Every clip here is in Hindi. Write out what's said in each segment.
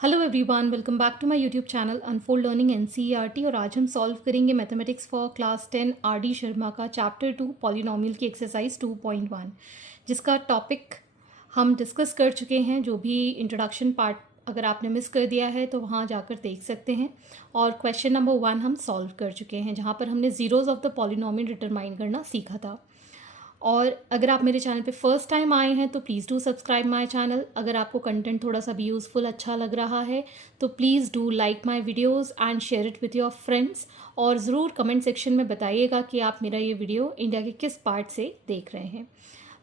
Hello everyone, welcome back to my YouTube channel unfold learning NCERT. और आज हम सॉल्व करेंगे mathematics for class 10 R D Sharma का चैप्टर 2 पॉलिनोमियल की एक्सरसाइज 2.1, जिसका टॉपिक हम डिस्कस कर चुके हैं। जो भी इंट्रोडक्शन पार्ट अगर आपने मिस कर दिया है तो वहाँ जाकर देख सकते हैं। और क्वेश्चन नंबर 1 हम सॉल्व कर चुके हैं, जहाँ पर हमने zeros of the polynomial determine करना सीखा था। और अगर आप मेरे चैनल पे फर्स्ट टाइम आए हैं तो please do subscribe my channel. अगर आपको कंटेंट थोड़ा सा भी यूज़फुल अच्छा लग रहा है तो please do like my videos and share it with your friends. और ज़रूर कमेंट सेक्शन में बताइएगा कि आप मेरा ये वीडियो इंडिया के किस पार्ट से देख रहे हैं।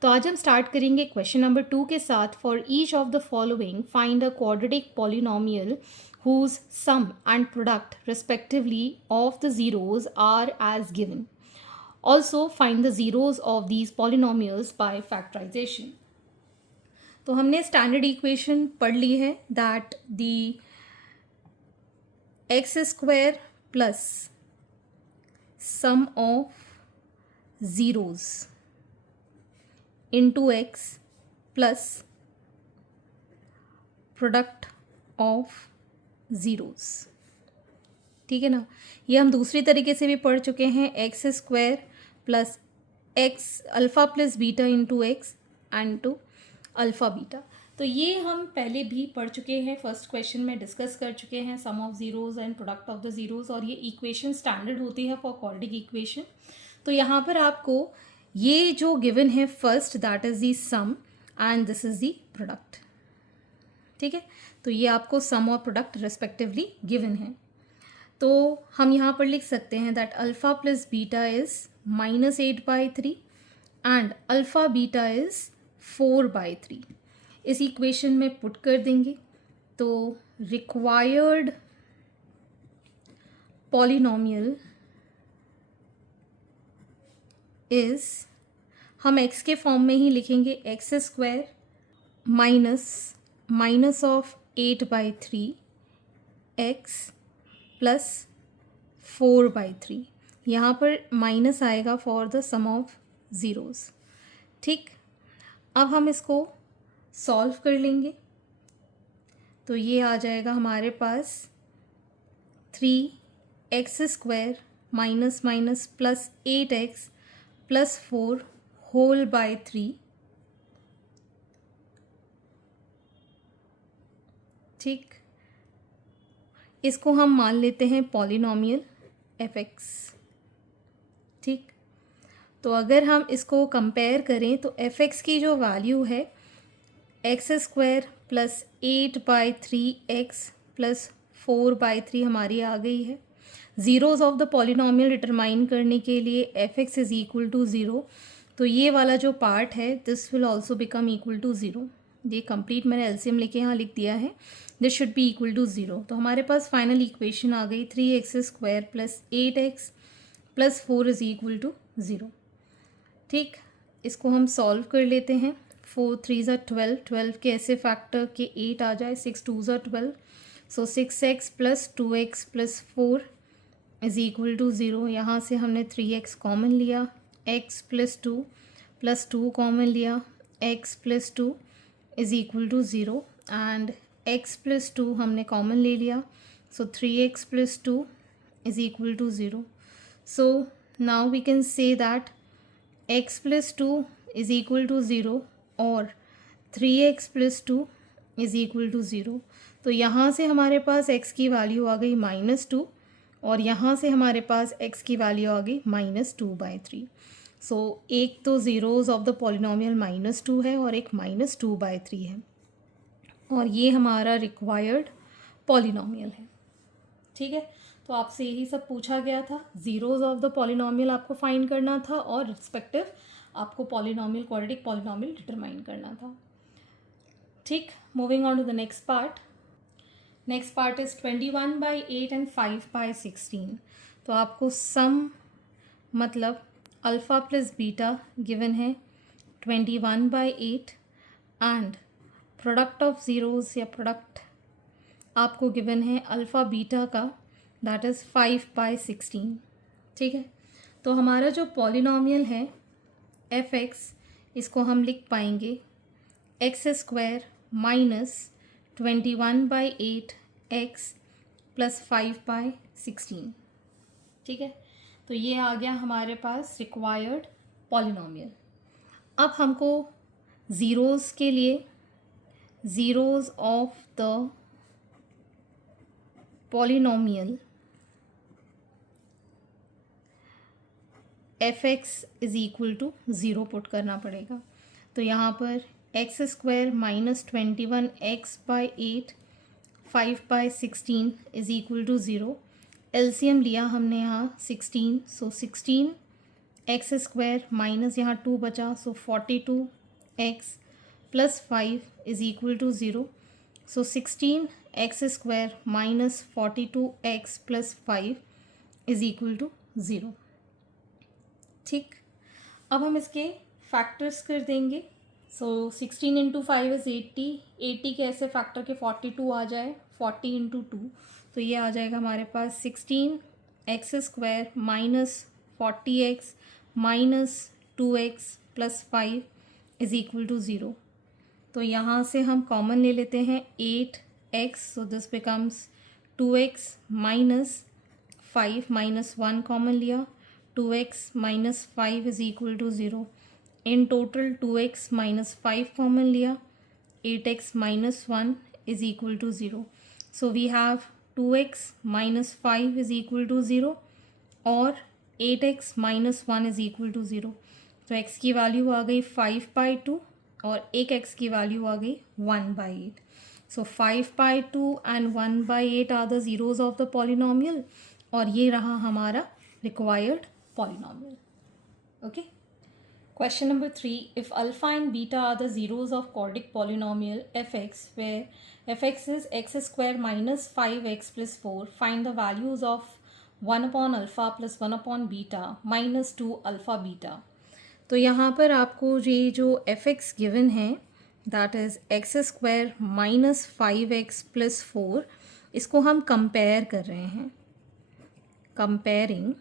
तो आज हम स्टार्ट करेंगे क्वेश्चन नंबर 2 के साथ। For each of the following find a quadratic polynomial whose sum and product respectively of the zeros are as given. Also find the zeros of these polynomials by factorization. तो हमने स्टैंडर्ड इक्वेशन पढ़ ली है that the x square plus sum of zeroes into x plus product of zeroes. ठीक है ना। ये हम दूसरी तरीके से भी पढ़ चुके हैं, x square plus x alpha plus beta into x and to alpha beta. तो ये हम पहले भी पढ़ चुके हैं, फर्स्ट क्वेश्चन में डिस्कस कर चुके हैं, sum of zeros and product of the zeros. और ये इक्वेशन स्टैंडर्ड होती है फॉर क्वाड्रेटिक इक्वेशन। तो यहाँ पर आपको ये जो गिवन है first, that is the sum and this is the product. ठीक है, तो ये आपको सम और प्रोडक्ट रिस्पेक्टिवली गिवन है। तो हम यहाँ पर लिख सकते हैं that alpha plus beta is -8/3 and alpha beta is 4/3। इस इक्वेशन में पुट कर देंगे तो रिक्वायर्ड पॉलिनोमियल इज़, हम एक्स के फॉर्म में ही लिखेंगे, x square minus of 8/3 x plus 4/3। यहाँ पर माइनस आएगा for the sum of zeroes. ठीक, अब हम इसको सॉल्व कर लेंगे तो ये आ जाएगा हमारे पास 3x square minus minus plus 8x plus 4 whole by 3। ठीक, इसको हम मान लेते हैं पॉलिनोमियल fx। ठीक, तो अगर हम इसको कंपेयर करें तो fx की जो वैल्यू है x square plus 8/3 x plus 4/3 हमारी आ गई है। Zeros of the polynomial determine करने के लिए fx इज़ इक्वल टू 0, तो ये वाला जो पार्ट है this will also become equal to 0। ये कंप्लीट मैंने एलसीएम लेके यहाँ लिख दिया है, this should be equal to 0। तो हमारे पास फाइनल इक्वेशन आ गई 3x square plus 8x plus 4 is equal to 0। ठीक, इसको हम सॉल्व कर लेते हैं। 4 3 ज़ा 12, 12 के ऐसे फैक्टर के 8 आ जाए, 6 2 ज़ा 12, so 6x plus 2x plus 4 is equal to 0। यहाँ से हमने 3x कॉमन लिया, x प्लस 2 कॉमन लिया, x plus 2 is equal to 0 and x plus 2 हमने कॉमन ले लिया, so 3x plus 2 is equal to 0। So now we can say that x plus 2 is equal to 0 और 3x plus 2 is equal to 0। तो यहाँ से हमारे पास x की वैल्यू आ गई -2 और यहाँ से हमारे पास x की वैल्यू आ गई -2/3। सो एक तो ज़ीरोज़ ऑफ द पॉलिनोमियल -2 है और एक -2/3 है, और ये हमारा रिक्वायर्ड पॉलिनोमियल है। ठीक है, तो आपसे यही सब पूछा गया था, ज़ीरोज़ ऑफ द पॉलिनोमियल आपको फाइंड करना था और रिस्पेक्टिव आपको पॉलिनोमियल, क्वाड्रेटिक पॉलिनोमियल डिटरमाइन करना था। ठीक, moving on to the next part. Next part is 21/8 and 5/16। तो आपको सम मतलब अल्फ़ा प्लस बीटा गिवन है 21/8 एंड प्रोडक्ट ऑफ ज़ीरोज़ या प्रोडक्ट आपको गिवन है अल्फ़ा बीटा का, दैट इज़ 5/16। ठीक है, तो हमारा जो पॉलिनोमियल है fx, इसको हम लिख पाएंगे x square minus 21/8x plus 5/16। ठीक है, तो ये आ गया हमारे पास रिक्वायर्ड पॉलिनोमियल। अब हमको ज़ीरोज़ के लिए zeroes of the polynomial f(x) is equal to 0 put करना पड़ेगा। तो यहाँ पर x² minus 21x/8 5/16 is equal to 0। LCM लिया हमने यहाँ 16, सो 16x² माइनस यहाँ 2 बचा, so 42x plus 5 is equal to 0। So 16x² minus 42x plus 5 is equal to 0। ठीक, अब हम इसके फैक्टर्स कर देंगे। सो 16 इंटू 5 इज़ 80। 80 के ऐसे फैक्टर के 42 आ जाए, 40 इंटू 2, तो ये आ जाएगा हमारे पास 16x² minus 40x minus 2x plus 5 is equal to 0। तो यहाँ से हम कॉमन ले लेते हैं 8x, so this becomes 2x minus 5 minus 1 common लिया, 2x minus 5 is equal to 0। In total 2x minus 5 common लिया, 8x minus 1 is equal to 0। So we have 2x minus 5 is equal to 0 और 8x minus 1 is equal to 0। तो x की वैल्यू आ गई 5/2 और एक x की वैल्यू आ गई 1/8। So 5/2 and 1/8 are the zeros of the polynomial, और ये रहा हमारा required polynomial. Okay. Question number 3. If alpha and beta are the zeros of quadratic polynomial fx, where fx is x² minus 5x plus 4, find the values of 1 upon alpha plus 1 upon beta minus 2 alpha beta. तो यहाँ पर आपको ये जो fx given है, that is x² minus 5x plus 4, इसको हम compare कर रहे हैं, comparing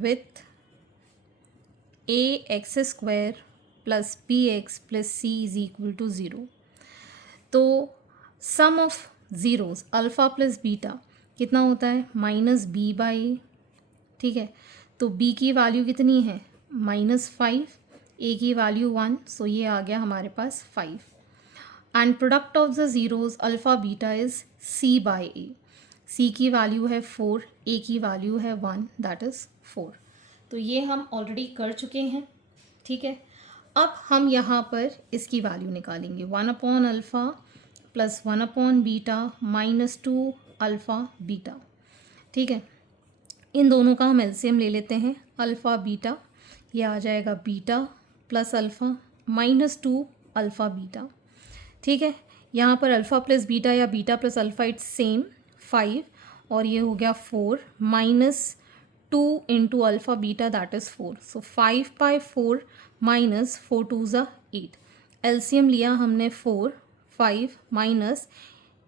with ax² plus bx plus c is equal to 0. तो sum of zeros alpha plus beta कितना होता है, -b/a। ठीक है, तो b की वैल्यू कितनी है, -5, a की वैल्यू 1, सो ये आ गया हमारे पास 5। And product of the zeros alpha beta is c/a। c की वैल्यू है 4, a की वैल्यू है 1, दैट इज़ 4। तो ये हम ऑलरेडी कर चुके हैं। ठीक है, अब हम यहाँ पर इसकी वैल्यू निकालेंगे, 1 upon alpha plus 1 upon beta minus 2 alpha beta. ठीक है, इन दोनों का हम एलसीएम ले लेते हैं, अल्फ़ा बीटा, ये आ जाएगा beta plus alpha minus 2 alpha beta. ठीक है, यहाँ पर अल्फ़ा प्लस बीटा या beta plus alpha it's same 5, और ये हो गया 4 minus 2 into alpha beta that is 4। So 5/4 minus 4 2s are 8। LCM लिया हमने 4, 5 माइनस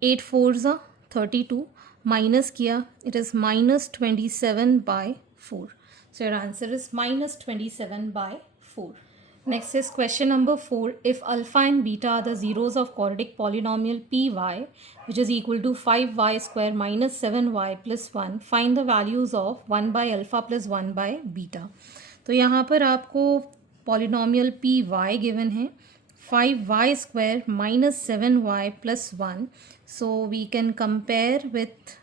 8 4s are 32, माइनस किया, it is -27/4। So your answer is -27/4। Next is question number 4. If alpha and beta are the zeros of quadratic polynomial py, which is equal to 5y square minus 7y plus 1, find the values of 1 by alpha plus 1 by beta. तो यहाँ पर आपको polynomial py given है, 5y square minus 7y plus 1. So we can compare with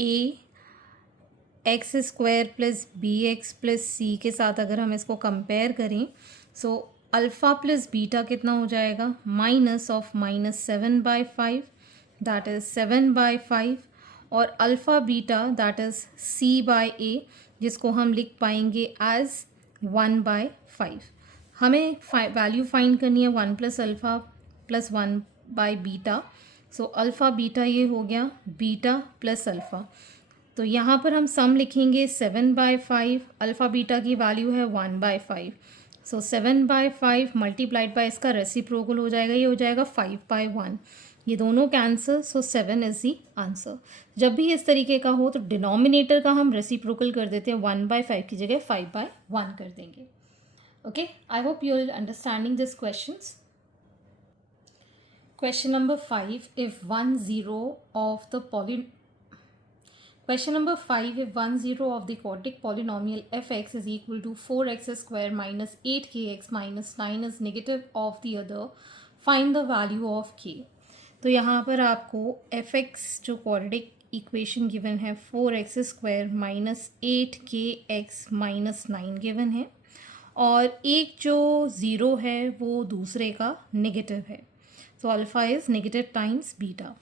a x² plus b x plus c के साथ अगर हम इसको कंपेयर करें, सो अल्फ़ा प्लस बीटा कितना हो जाएगा, माइनस ऑफ -7/5 दैट इज़ 7/5, और alpha beta that is c/a, जिसको हम लिख पाएंगे एज 1/5। हमें वैल्यू फाइंड करनी है 1 plus alpha plus 1 by beta. So alpha beta ये हो गया बीटा प्लस अल्फ़ा, तो यहाँ पर हम सम लिखेंगे 7/5, अल्फ़ा बीटा की वैल्यू है 1/5। सो 7/5 मल्टीप्लाइड बाय इसका रेसिप्रोकल हो जाएगा, ये हो जाएगा 5/1, ये दोनों cancel, so 7 is the answer. जब भी इस तरीके का हो तो डिनोमिनेटर का हम रेसिप्रोकल कर देते हैं, 1/5 की जगह 5/1 कर देंगे। Okay, I hope you're understanding these questions. Question number 5, if 1 0 of the Question number 5, if 1 0 of the quadratic polynomial fx is equal to 4x square minus 8kx minus 9 is negative of the other, find the value of k. तो यहाँ पर आपको fx जो quadratic इक्वेशन गिवन है 4x square minus 8kx minus 9 given है, और एक जो ज़ीरो है वो दूसरे का नेगेटिव है. So alpha is negative times beta.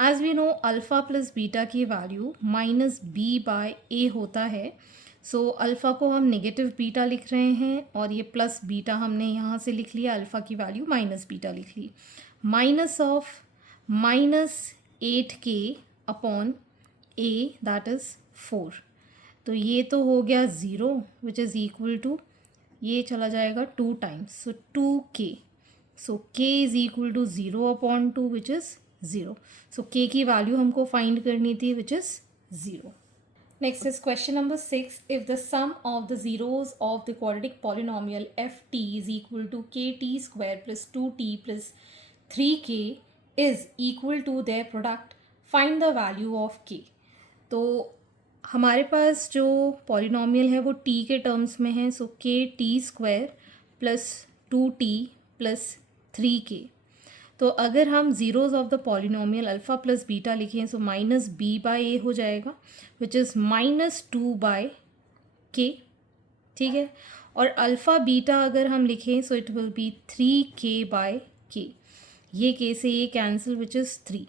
As we know alpha plus beta की value minus b by a होता है. सो अल्फ़ा को हम नेगेटिव बीटा लिख रहे हैं और ये प्लस बीटा हमने यहाँ से लिख लिया, अल्फ़ा की वैल्यू माइनस बीटा लिख ली. Minus of minus 8k upon a that is 4. तो ये तो हो गया zero which is equal to, ये चला जाएगा 2 times, so 2k. So k is equal to 0 upon 2 which is 0. So k की वैल्यू हमको फाइंड करनी थी which is 0. Next is question number 6. If the sum of the zeros of the quadratic polynomial ft is equal to kt square plus 2t plus 3k is equal to their product, find the value of k. तो हमारे पास जो पॉलिनॉमियल है वो t के टर्म्स में है. सो के T square plus 2t plus 3k. तो अगर हम zeros of the polynomial alpha plus beta लिखें सो माइनस बी बाई ए हो जाएगा विच इज़ माइनस 2 बाय के. ठीक है, और अल्फ़ा बीटा अगर हम लिखें so it will be 3k by k. ये के से ये कैंसिल विच इज़ 3.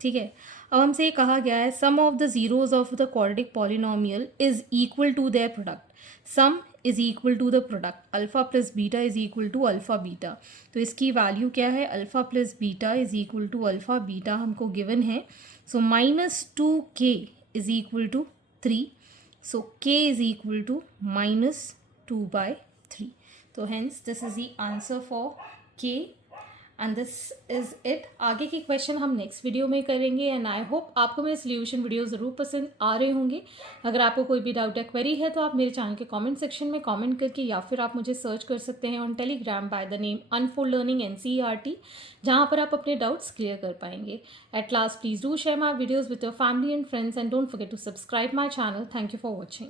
ठीक है, अब हमसे ये कहा गया है sum of the zeros of the quadratic polynomial is equal to their product. Sum is equal to the product alpha plus beta is equal to alpha beta. तो इसकी वैल्यू क्या है, alpha plus beta is equal to alpha beta हमको गिवन है. So minus 2k is equal to 3. So k is equal to minus 2 by 3. तो hence this is the answer for k and this is it. आगे के क्वेश्चन हम नेक्स्ट वीडियो में करेंगे एंड आई होप आपको मेरे सोल्यूशन वीडियो ज़रूर पसंद आ रहे होंगे. अगर आपको कोई भी डाउट या क्वेरी है तो आप मेरे चैनल के कमेंट सेक्शन में कमेंट करके, या फिर आप मुझे सर्च कर सकते हैं on Telegram by the name unfold learning NCERT, जहाँ पर आप अपने डाउट्स क्लियर कर पाएंगे. At last please do share my videos with your family and friends and don't forget to subscribe my channel. Thank you for watching.